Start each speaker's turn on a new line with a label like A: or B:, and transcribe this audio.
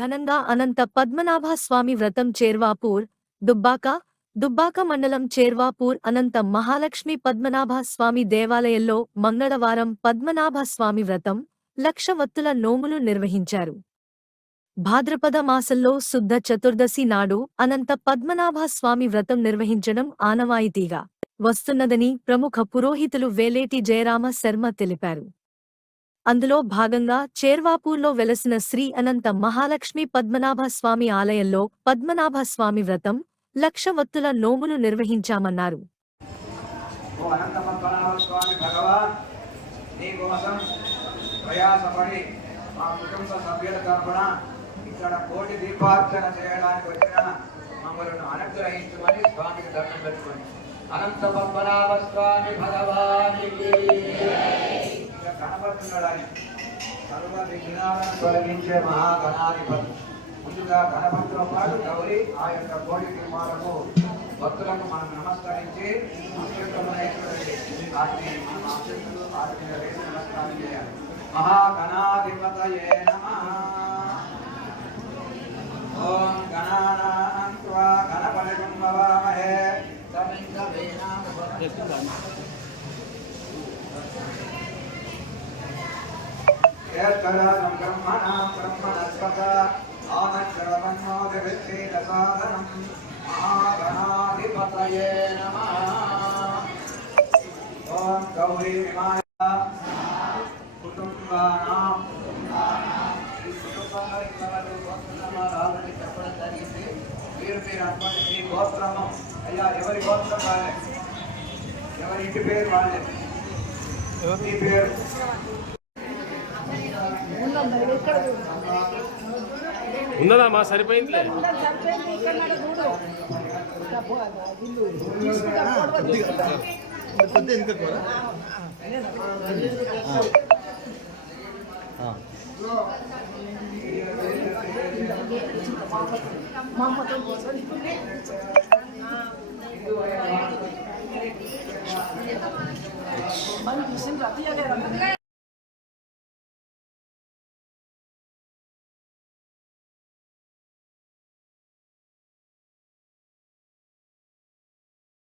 A: ఘనంగా అనంత పద్మనాభ స్వామి వ్రతం చేర్వాపూర్ దుబ్బాక దుబ్బాక మండలం చేర్వాపూర్ అనంత మహాలక్ష్మి పద్మనాభ స్వామి దేవాలయంలో మంగళవారం పద్మనాభ స్వామి వ్రతం లక్ష వత్తుల నోములు నిర్వహించారు. భాద్రపద మాసంలో శుద్ధ చతుర్దశి నాడు అనంత పద్మనాభ స్వామి వ్రతం నిర్వహించడం ఆనవాయితీగా వస్తున్నదని ప్రముఖ పురోహితులు వేలేటి జయరామ శర్మ తెలిపారు. అందులో భాగంగా చేర్వాపూర్లో వెలసిన శ్రీ అనంత మహాలక్ష్మి పద్మనాభ స్వామి ఆలయంలో పద్మనాభ స్వామి వ్రతం లక్ష వత్తుల నోములు నిర్వహించామన్నారు.
B: అనంత పద్మనాభ స్వామి భగవాన్ ఇక్కడ కోటి దీపార్చన చేయడానికి వచ్చిన మమ్మల్ని అనుగ్రహించమని స్వామికి దండం అనంత పద్మనాభ స్వామి కనపడుతున్నాడు సర్వ విఘ్నాలను తొలగించే మహాగణాధిపతి. ముందుగా గణపతితో పాటు ఆ యొక్క భక్తులకు మనం నమస్కరించి అత్యుత్తమైనటువంటి వాటిని మనం వేసి నమస్కారం చేయాలి మహాగణాధిపతయే ఓం భవామహే కుటుంబంలో ఇంతవరకు గోత్రనామాలు ఆల్రెడీ చెప్పడం జరిగింది మీరు మీరు అనుకోండి మీ గోత్రము అయ్యా ఎవరి గోత్రం వాళ్ళే ఎవరి ఇంటి పేరు వాళ్ళే మీ పేరు
C: ఉన్నదా మా సరిపోయింది మన విషయం రతీయలేరు